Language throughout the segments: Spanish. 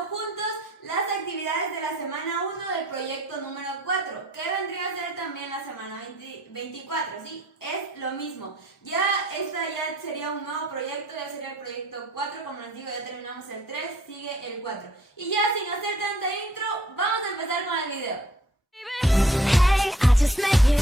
revisando juntos las actividades de la semana 1 del proyecto número 4, que vendría a ser también la semana 24, ¿sí? Es lo mismo. Esta ya sería un nuevo proyecto, ya sería el proyecto 4, como les digo, ya terminamos el 3, sigue el 4. Y ya sin hacer tanta intro, vamos a empezar con el video. Hey, I just met you.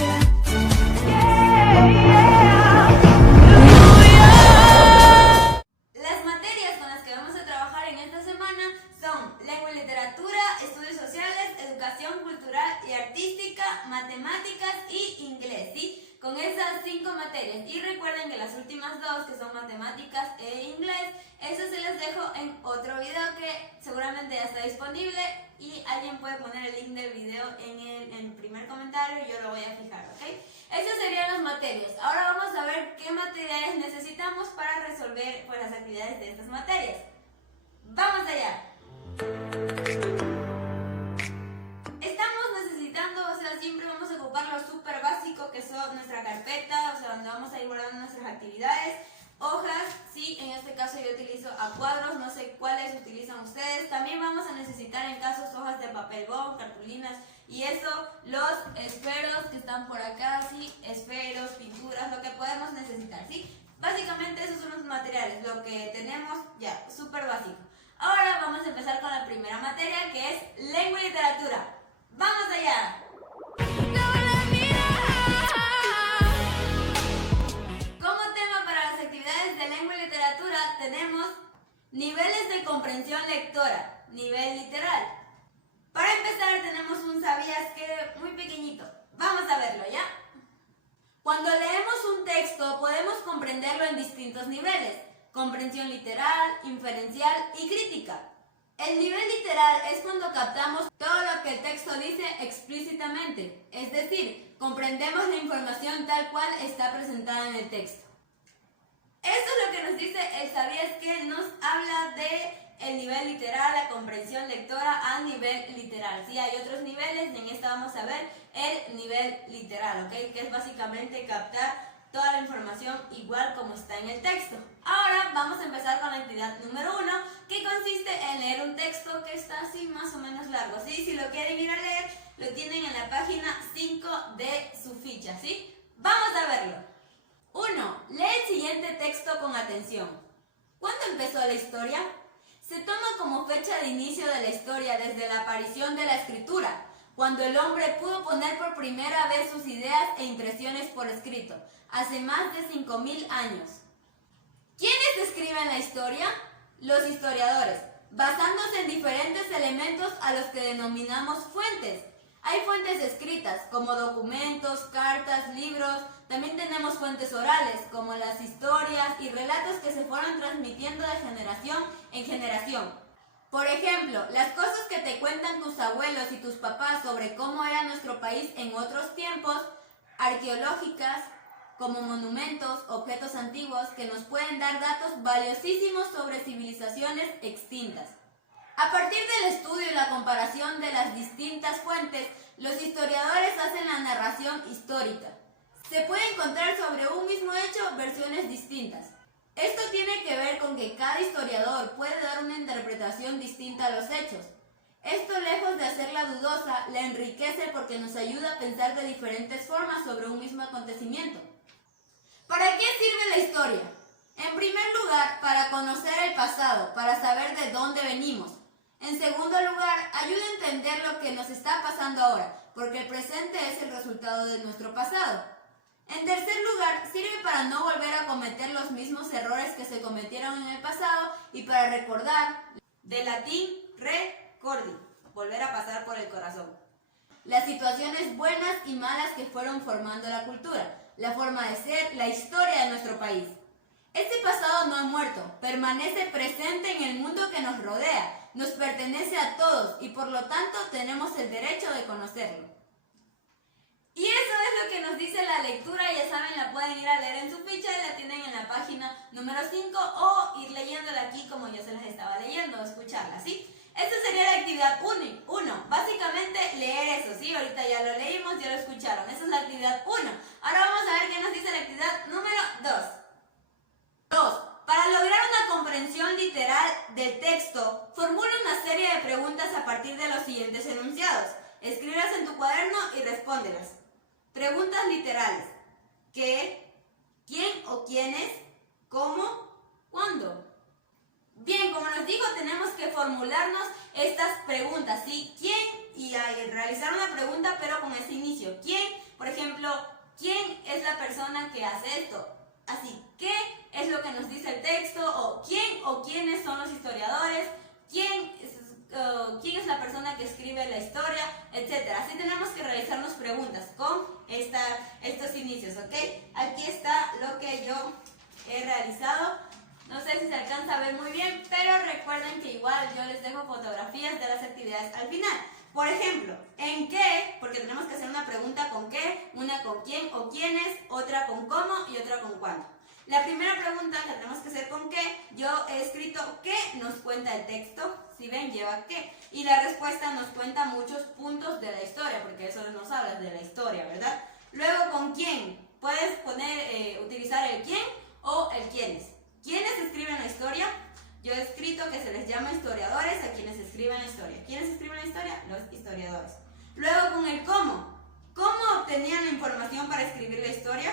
Las materias con las que vamos a trabajar en esta semana son lengua y literatura, estudios sociales, educación cultural y artística, matemáticas y inglés, ¿sí? Con esas 5 materias. Y recuerden que las últimas 2, que son matemáticas e inglés, eso se las dejo en otro video que seguramente ya está disponible y alguien puede poner el link del video en el primer comentario y yo lo voy a fijar, ¿ok? Esas serían las materias. Ahora vamos a ver qué materiales necesitamos para resolver las actividades de estas materias. ¡Vamos allá! Estamos necesitando, siempre vamos a ocupar lo súper básico que son nuestra carpeta, donde vamos a ir guardando nuestras actividades, hojas, sí, en este caso yo utilizo a cuadros, no sé cuáles utilizan ustedes. También vamos a necesitar en casos hojas de papel bond, cartulinas y eso, los esferos que están por acá, sí, esferos, pinturas, lo que podemos necesitar, sí. Básicamente esos son los materiales, lo que tenemos ya, súper básico. Ahora vamos a empezar con la primera materia que es lengua y literatura. ¡Vamos allá! Como tema para las actividades de lengua y literatura tenemos niveles de comprensión lectora, nivel literal. Para empezar tenemos un ¿sabías qué? Muy pequeñito. Vamos a verlo, ¿ya? Cuando leemos un texto podemos comprenderlo en distintos niveles: comprensión literal, inferencial y crítica. El nivel literal es cuando captamos todo lo que el texto dice explícitamente, es decir, comprendemos la información tal cual está presentada en el texto. Esto es lo que nos dice el ¿sabías qué? Nos habla de el nivel literal, la comprensión lectora a nivel literal. Sí, hay otros niveles, en esta vamos a ver el nivel literal, ¿ok? Que es básicamente captar toda la información igual como está en el texto. Ahora vamos a empezar con la actividad número 1, que consiste en leer un texto que está así más o menos largo, ¿sí? Si lo quieren ir a leer, lo tienen en la página 5 de su ficha, ¿sí? Vamos a verlo. 1. Lee el siguiente texto con atención. ¿Cuándo empezó la historia? Se toma como fecha de inicio de la historia desde la aparición de la escritura, cuando el hombre pudo poner por primera vez sus ideas e impresiones por escrito, hace más de 5000 años. ¿Quiénes escriben la historia? Los historiadores, basándose en diferentes elementos a los que denominamos fuentes. Hay fuentes escritas, como documentos, cartas, libros. También tenemos fuentes orales, como las historias y relatos que se fueron transmitiendo de generación en generación. Por ejemplo, las cosas que te cuentan tus abuelos y tus papás sobre cómo era nuestro país en otros tiempos, arqueológicas, como monumentos, objetos antiguos que nos pueden dar datos valiosísimos sobre civilizaciones extintas. A partir del estudio y la comparación de las distintas fuentes, los historiadores hacen la narración histórica. Se puede encontrar sobre un mismo hecho versiones distintas. Esto tiene que ver con que cada historiador puede dar una interpretación distinta a los hechos. Esto, lejos de hacerla dudosa, la enriquece porque nos ayuda a pensar de diferentes formas sobre un mismo acontecimiento. ¿Para qué sirve la historia? En primer lugar, para conocer el pasado, para saber de dónde venimos. En segundo lugar, ayuda a entender lo que nos está pasando ahora, porque el presente es el resultado de nuestro pasado. En tercer lugar, sirve para no volver a cometer los mismos errores que se cometieron en el pasado y para recordar, de latín recordi, volver a pasar por el corazón, las situaciones buenas y malas que fueron formando la cultura, la forma de ser, la historia de nuestro país. Este pasado no ha muerto, permanece presente en el mundo que nos rodea, nos pertenece a todos y por lo tanto tenemos el derecho de conocerlo. Y eso es lo que nos dice la lectura, ya saben, la pueden ir a leer en su ficha y la tienen en la página número 5 o ir leyéndola aquí como yo se las estaba leyendo o escucharla, ¿sí? Esta sería la actividad 1, básicamente leer eso, ¿sí? Ahorita ya lo leímos, ya lo escucharon, esa es la actividad 1. Ahora vamos a ver qué nos dice la actividad número 2. 2. Para lograr una comprensión literal del texto, formula una serie de de preguntas a partir de los siguientes enunciados. Escríbelas en tu cuaderno y respóndelas. Preguntas literales. ¿Qué? ¿Quién o quiénes? ¿Cómo? ¿Cuándo? Bien, como nos dijo, tenemos que formularnos estas preguntas, ¿sí? ¿Quién? Y realizar una pregunta, pero con ese inicio. ¿Quién? Por ejemplo, ¿quién es la persona que hace esto? Así, ¿qué es lo que nos dice el texto? O ¿quién o quiénes son los historiadores? ¿Quién es la persona que escribe la historia? Etcétera. Así tenemos que realizarnos preguntas con estos inicios, ¿ok? Aquí está lo que yo he realizado. No sé si se alcanza a ver muy bien, pero recuerden que igual yo les dejo fotografías de las actividades al final. Por ejemplo, ¿en qué? Porque tenemos que hacer una pregunta con qué, una con quién o quiénes, otra con cómo y otra con cuándo. La primera pregunta que tenemos que hacer con qué, yo he escrito qué nos cuenta el texto, si ven lleva qué, y la respuesta nos cuenta muchos puntos de la historia, porque eso nos habla de la historia, ¿verdad? Luego con quién, puedes utilizar el quién o el quiénes. ¿Quiénes escriben la historia? Yo he escrito que se les llama historiadores a quienes escriben la historia. ¿Quiénes escriben la historia? Los historiadores. Luego con el cómo. ¿Cómo obtenían la información para escribir la historia?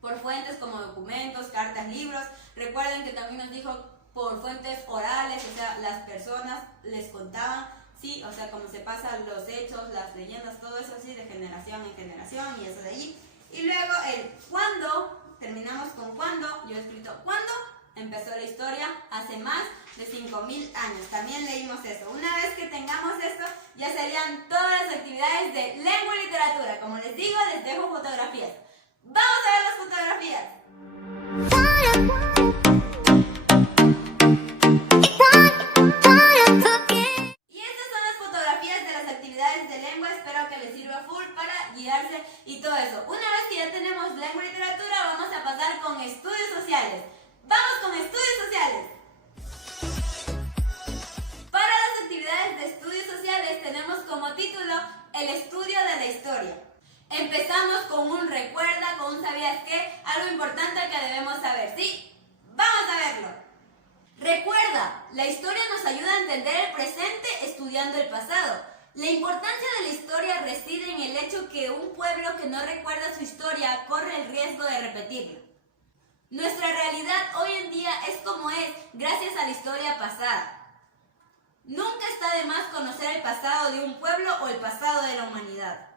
Por fuentes como documentos, cartas, libros. Recuerden que también nos dijo por fuentes orales, o sea, las personas les contaban, sí, o sea, cómo se pasan los hechos, las leyendas, todo eso así de generación en generación y eso de allí. Y luego el cuándo, terminamos con cuándo. Yo he escrito cuándo empezó la historia, hace más de 5.000 años. También leímos eso. Una vez que tengamos esto, ya serían todas las actividades de lengua y literatura. Como les digo, les dejo fotografías. ¡Vamos a ver las fotografías! Y estas son las fotografías de las actividades de lengua. Espero que les sirva full para guiarse y todo eso. Una vez que ya tenemos lengua y literatura, vamos a pasar con estudios sociales. ¡Vamos con estudios sociales! Para las actividades de estudios sociales tenemos como título el estudio de la historia. Empezamos con un recuerda, con un sabías qué, algo importante que debemos saber, ¿sí? ¡Vamos a verlo! Recuerda, la historia nos ayuda a entender el presente estudiando el pasado. La importancia de la historia reside en el hecho que un pueblo que no recuerda su historia corre el riesgo de repetirla. Nuestra realidad hoy en día es como es gracias a la historia pasada. Nunca está de más conocer el pasado de un pueblo o el pasado de la humanidad.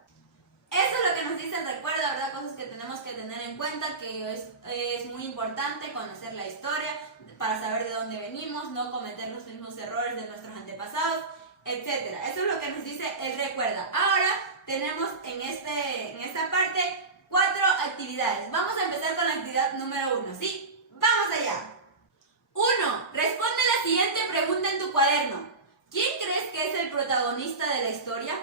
Eso es lo que nos dice el recuerdo, ¿verdad? Cosas que tenemos que tener en cuenta, que es muy importante conocer la historia para saber de dónde venimos, no cometer los mismos errores de nuestros antepasados, etc. Eso es lo que nos dice el recuerda. Ahora tenemos en esta parte 4 actividades. Vamos a empezar con la actividad número 1, ¿sí? ¡Vamos allá! 1. Responde la siguiente pregunta en tu cuaderno. ¿Quién crees que es el protagonista de la historia?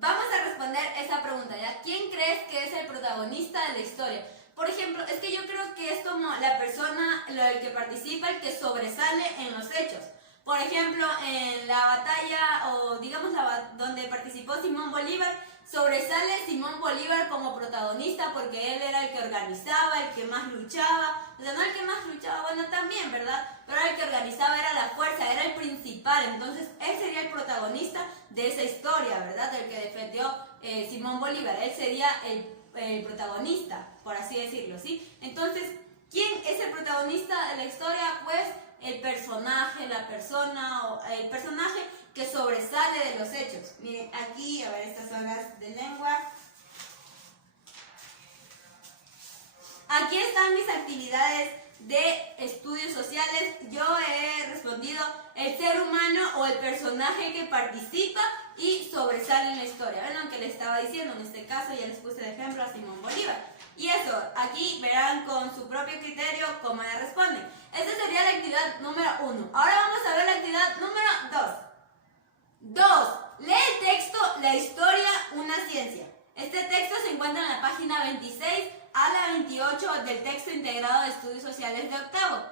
Vamos a responder esa pregunta, ¿ya? ¿Quién crees que es el protagonista de la historia? Por ejemplo, es que yo creo que es como la persona, el que participa, el que sobresale en los hechos. Por ejemplo, en la batalla, o digamos donde participó Simón Bolívar, sobresale Simón Bolívar como protagonista porque él era el que organizaba, el que más luchaba. O sea, no el que más luchaba, bueno, también, ¿verdad? Pero el que organizaba, era la fuerza, era el principal. Entonces, él sería el protagonista de esa historia, ¿verdad? El que defendió Simón Bolívar. Él sería el protagonista, por así decirlo, ¿sí? Entonces, ¿quién es el protagonista de la historia? Pues el personaje, la persona o el personaje que sobresale de los hechos. Miren, aquí, a ver, estas son las de lengua. Aquí están mis actividades de estudios sociales. Yo he respondido el ser humano o el personaje que participa y sobresale en la historia. ¿Ven lo que les estaba diciendo? En este caso ya les puse de ejemplo a Simón Bolívar. Y eso, aquí verán con su propio criterio cómo le responden. Esta sería la actividad número 1. Ahora vamos a ver la actividad número 2. 2. Lee el texto La historia, una ciencia. Este texto se encuentra en la página 26 a la 28 del texto integrado de estudios sociales de octavo.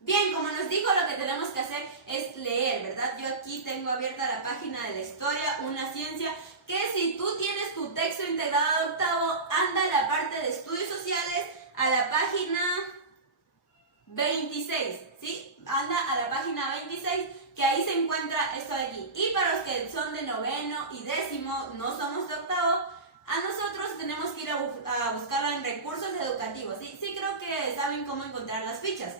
Bien, como nos dijo, lo que tenemos que hacer es leer, ¿verdad? Yo aquí tengo abierta la página de la historia, una ciencia, que si tú tienes tu texto integrado de octavo, anda a la parte de estudios sociales, a la página 26, ¿sí? Anda a la página 26, que ahí se encuentra esto de aquí. Y para los que son de noveno y décimo, no somos de octavo, a nosotros tenemos que ir a buscarlo en recursos educativos. Sí creo que saben cómo encontrar las fichas.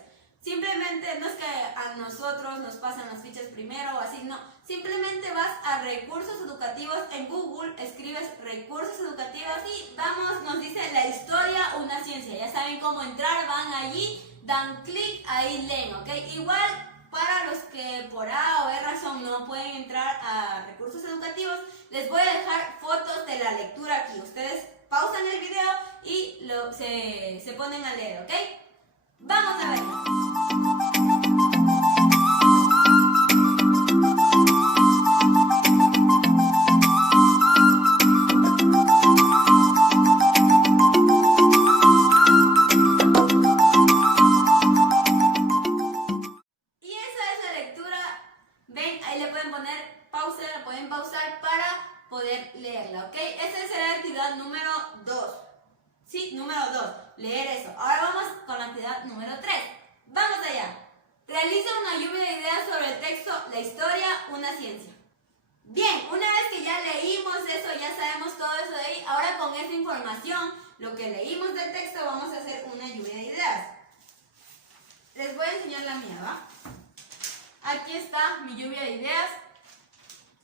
Simplemente no es que a nosotros nos pasan las fichas primero o así, no. Simplemente vas a recursos educativos en Google, escribes recursos educativos y vamos, nos dice la historia, una ciencia. Ya saben cómo entrar, van allí, dan clic, ahí leen, ¿ok? Igual para los que por A o B razón no pueden entrar a recursos educativos, les voy a dejar fotos de la lectura aquí. Ustedes pausan el video y se ponen a leer, ¿ok? Vamos a verlo. Poder leerla, ¿ok? Esa será la actividad número 2. Sí, número 2, leer eso. Ahora vamos con la actividad número 3. Vamos allá. Realiza una lluvia de ideas sobre el texto, la historia, una ciencia. Bien, una vez que ya leímos eso, ya sabemos todo eso de ahí, ahora con esa información, lo que leímos del texto, vamos a hacer una lluvia de ideas. Les voy a enseñar la mía, ¿va? Aquí está mi lluvia de ideas.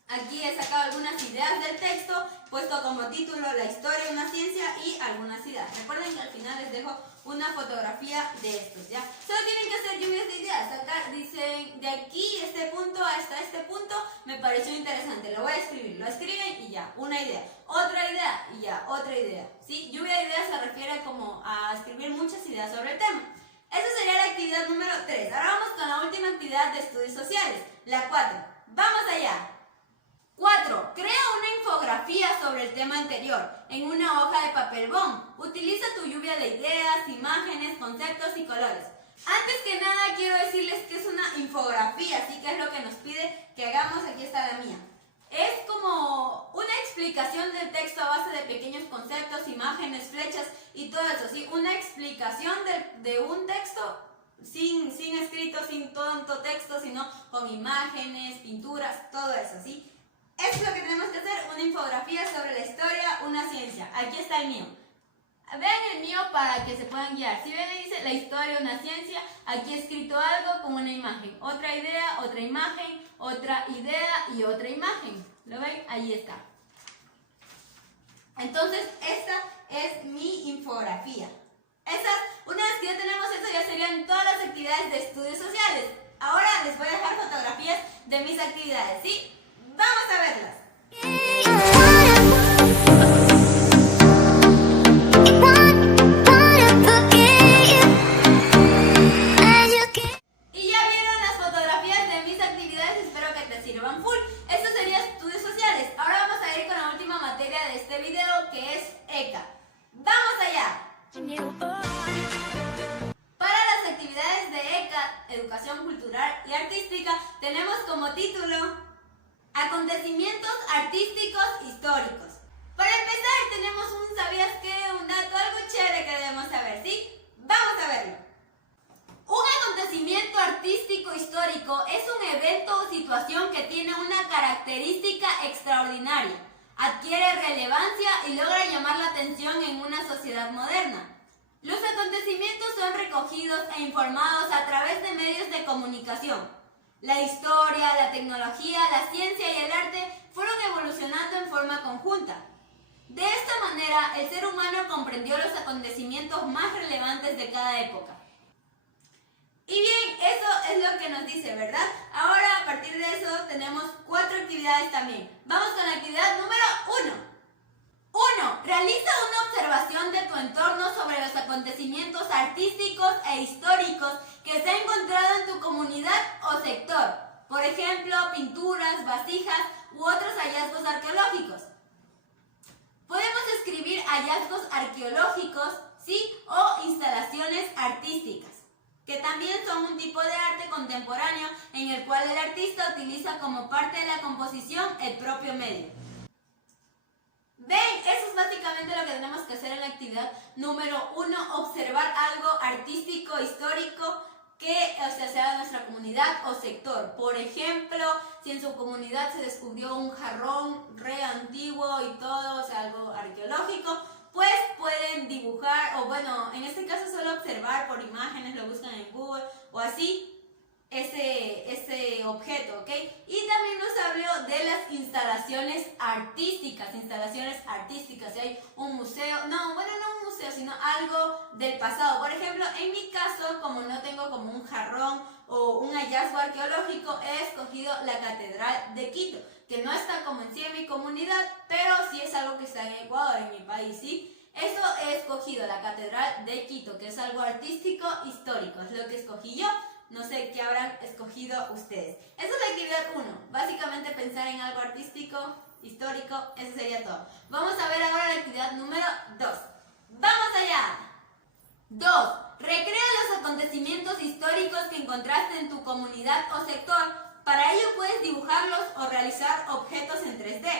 Aquí he sacado algunas ideas del texto, puesto como título la historia, una ciencia y algunas ideas. Recuerden que al final les dejo una fotografía de estos, ¿ya? Solo tienen que hacer lluvias de ideas. Acá dicen de aquí, este punto hasta este punto, me pareció interesante. Lo voy a escribir. Lo escriben y ya, una idea. Otra idea y ya, otra idea. ¿Sí? Lluvia de ideas se refiere como a escribir muchas ideas sobre el tema. Esa sería la actividad número 3. Ahora vamos con la última actividad de estudios sociales, la 4. ¡Vamos allá! 4. Crea una infografía sobre el tema anterior en una hoja de papel bond. Utiliza tu lluvia de ideas, imágenes, conceptos y colores. Antes que nada quiero decirles que es una infografía, así que es lo que nos pide que hagamos. Aquí está la mía. Es como una explicación del texto a base de pequeños conceptos, imágenes, flechas y todo eso, ¿sí? Una explicación de un texto sin escrito, sin tanto texto, sino con imágenes, pinturas, todo eso, ¿sí? Eso es lo que tenemos que hacer, una infografía sobre la historia, una ciencia. Aquí está el mío. Vean el mío para que se puedan guiar. Si ven, dice la historia, una ciencia, aquí he escrito algo con una imagen. Otra idea, otra imagen, otra idea y otra imagen. ¿Lo ven? Ahí está. Entonces, esta es mi infografía. Una vez que ya tenemos eso, ya serían todas las actividades de estudios sociales. Ahora les voy a dejar fotografías de mis actividades, ¿sí? Vamos a verlas. Y ya vieron las fotografías de mis actividades, espero que te sirvan full. Esto sería estudios sociales. Ahora vamos a ir con la última materia de este video, que es ECA. ¡Vamos allá! Para las actividades de ECA, Educación Cultural y Artística, tenemos como título Acontecimientos artísticos históricos. Para empezar, tenemos un ¿sabías qué? Un dato, algo chévere que debemos saber, ¿sí? Vamos a verlo. Un acontecimiento artístico histórico es un evento o situación que tiene una característica extraordinaria, adquiere relevancia y logra llamar la atención en una sociedad moderna. Los acontecimientos son recogidos e informados a través de medios de comunicación. La historia, la tecnología, la ciencia y el arte fueron evolucionando en forma conjunta. De esta manera, el ser humano comprendió los acontecimientos más relevantes de cada época. Y bien, eso es lo que nos dice, ¿verdad? Ahora, a partir de eso, tenemos 4 actividades también. Vamos con la actividad número 1. 1. Realiza una observación de tu entorno sobre los acontecimientos artísticos e históricos que se han encontrado en tu comunidad o sector. Por ejemplo, pinturas, vasijas u otros hallazgos arqueológicos. Podemos escribir hallazgos arqueológicos, ¿sí? O instalaciones artísticas, que también son un tipo de arte contemporáneo en el cual el artista utiliza como parte de la composición el propio medio. Ven, eso es básicamente lo que tenemos que hacer en la actividad número 1, observar algo artístico, histórico que sea de nuestra comunidad o sector. Por ejemplo, si en su comunidad se descubrió un jarrón re antiguo y todo, algo arqueológico, pues pueden dibujar, o bueno, en este caso solo observar por imágenes, lo buscan en Google o así, ese objeto, ¿ok? Y también nos habló de las instalaciones artísticas, si hay un museo, no un museo, sino algo del pasado. Por ejemplo, en mi caso, como no tengo como un jarrón o un hallazgo arqueológico, he escogido la Catedral de Quito, que no está como en sí en mi comunidad, pero sí es algo que está en Ecuador, en mi país, ¿sí? Eso he escogido, la Catedral de Quito, que es algo artístico, histórico, es lo que escogí yo. No sé qué habrán escogido ustedes. Esa es la actividad 1. Básicamente pensar en algo artístico, histórico, eso sería todo. Vamos a ver ahora la actividad número 2. ¡Vamos allá! 2. Recrea los acontecimientos históricos que encontraste en tu comunidad o sector. Para ello puedes dibujarlos o realizar objetos en 3D.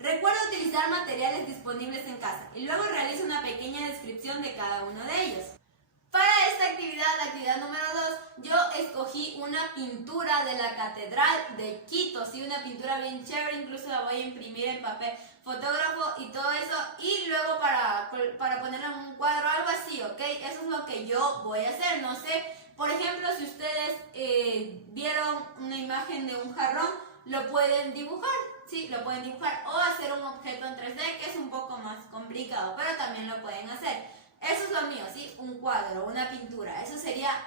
Recuerda utilizar materiales disponibles en casa y luego realiza una pequeña descripción de cada uno de ellos. Para esta actividad, la actividad número 2, yo escogí una pintura de la Catedral de Quito, sí, una pintura bien chévere, incluso la voy a imprimir en papel fotógrafo y todo eso, y luego para ponerla en un cuadro, algo así, ¿ok? Eso es lo que yo voy a hacer, no sé, por ejemplo, si ustedes vieron una imagen de un jarrón, lo pueden dibujar, sí, lo pueden dibujar, o hacer un objeto en 3D, que es un poco más complicado, pero también lo pueden hacer. Eso es lo mío, ¿sí? Un cuadro, una pintura. Eso sería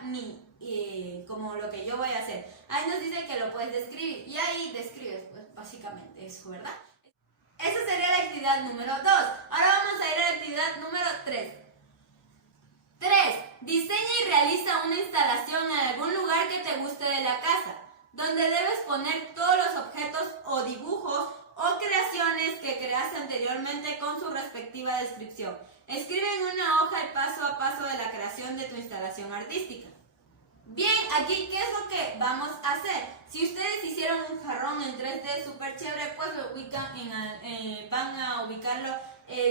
como lo que yo voy a hacer. Ahí nos dice que lo puedes describir. Y ahí describes, pues, básicamente eso, ¿verdad? Esa sería la actividad número 2. Ahora vamos a ir a la actividad número 3. 3. Diseña y realiza una instalación en algún lugar que te guste de la casa, donde debes poner todos los objetos o dibujos o creaciones que creaste anteriormente con su respectiva descripción. Escribe en una hoja el paso a paso de la creación de tu instalación artística. Bien, aquí, ¿qué es lo que vamos a hacer? Si ustedes hicieron un jarrón en 3D súper chévere, pues lo ubican van a ubicarlo,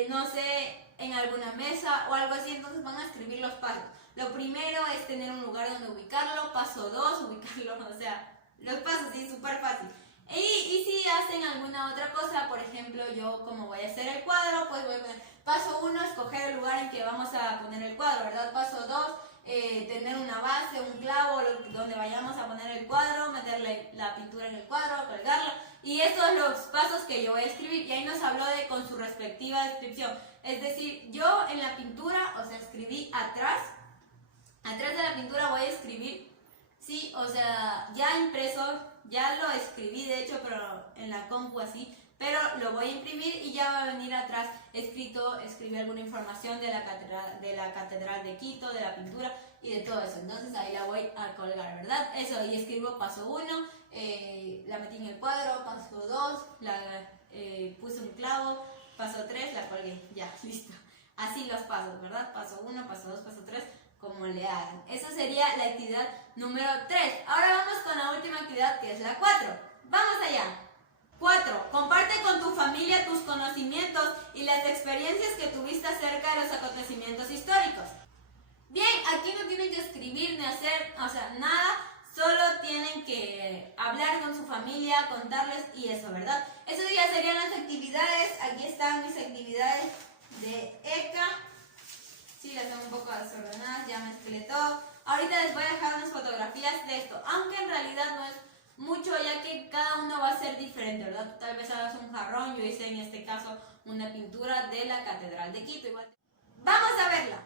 no sé, en alguna mesa o algo así, entonces van a escribir los pasos. Lo primero es tener un lugar donde ubicarlo, paso 2, ubicarlo, los pasos, sí, súper fácil. Y si hacen alguna otra cosa, por ejemplo, yo como voy a hacer el cuadro, pues voy a poner paso 1, escoger el lugar en que vamos a poner el cuadro, ¿verdad? Paso 2, tener una base, un clavo, donde vayamos a poner el cuadro, meterle la pintura en el cuadro, colgarla. Y estos son los pasos que yo voy a escribir. Y ahí nos habló con su respectiva descripción. Es decir, yo en la pintura, escribí atrás de la pintura voy a escribir, sí, ya impreso. Ya lo escribí, de hecho, pero en la compu así, pero lo voy a imprimir y ya va a venir atrás escribí alguna información de la Catedral de Quito, de la pintura y de todo eso. Entonces ahí la voy a colgar, ¿verdad? Eso, y escribo paso 1, la metí en el cuadro, paso 2, puse un clavo, paso 3, la colgué, ya, listo. Así los pasos, ¿verdad? Paso 1, paso 2, paso 3. Como le hagan. Esa sería la actividad número 3. Ahora vamos con la última actividad, que es la 4. ¡Vamos allá! 4. Comparte con tu familia tus conocimientos y las experiencias que tuviste acerca de los acontecimientos históricos. Bien, aquí no tienen que escribir ni hacer, nada, solo tienen que hablar con su familia, contarles y eso, ¿verdad? Eso ya serían las actividades. Aquí están mis actividades de ECA. Sí, las tengo un poco desordenadas, ya mezclé todo. Ahorita les voy a dejar unas fotografías de esto, aunque en realidad no es mucho, ya que cada uno va a ser diferente, ¿verdad? Tal vez hagas un jarrón, yo hice en este caso una pintura de la Catedral de Quito. Igual. ¡Vamos a verla!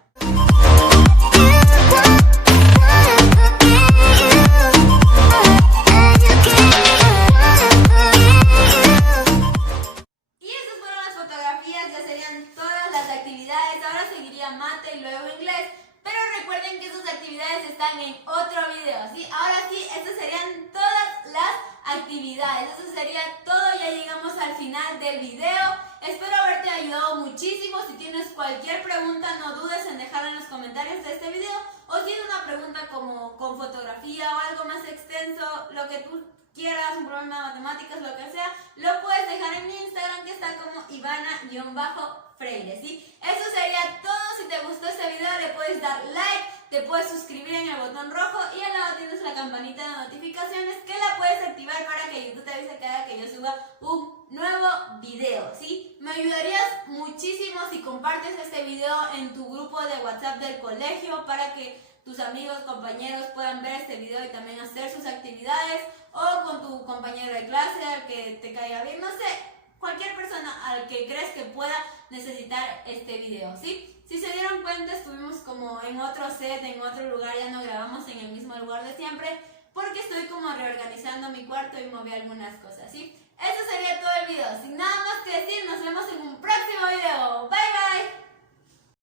Y esas fueron las fotografías, ya serían todas las actividades. Ahora seguiría mate y luego inglés. Pero recuerden que esas actividades están en otro video, ¿sí? Ahora sí, estas serían todas las actividades. Eso sería todo, ya llegamos al final del video. Espero haberte ayudado muchísimo. Si tienes cualquier pregunta, no dudes en dejarla en los comentarios de este video. O si tienes una pregunta como con fotografía o algo más extenso, lo que tú quieras, un problema de matemáticas, lo que sea, lo puedes dejar en mi Instagram, que está como Ivana_Freire, ¿sí? Eso sería todo. Si te gustó este video, le puedes dar like, te puedes suscribir en el botón rojo y al lado tienes la campanita de notificaciones que la puedes activar para que YouTube te avise cada que yo suba un nuevo video, ¿sí? Me ayudarías muchísimo si compartes este video en tu grupo de WhatsApp del colegio para que tus amigos, compañeros puedan ver este video y también hacer sus actividades, o con tu compañero de clase al que te caiga bien, no sé, cualquier persona al que crees que pueda necesitar este video, ¿sí? Si se dieron cuenta, estuvimos como en otro set, en otro lugar, ya no grabamos en el mismo lugar de siempre, porque estoy como reorganizando mi cuarto y moví algunas cosas, ¿sí? Eso sería todo el video. Sin nada más que decir, nos vemos en un próximo video. Bye bye.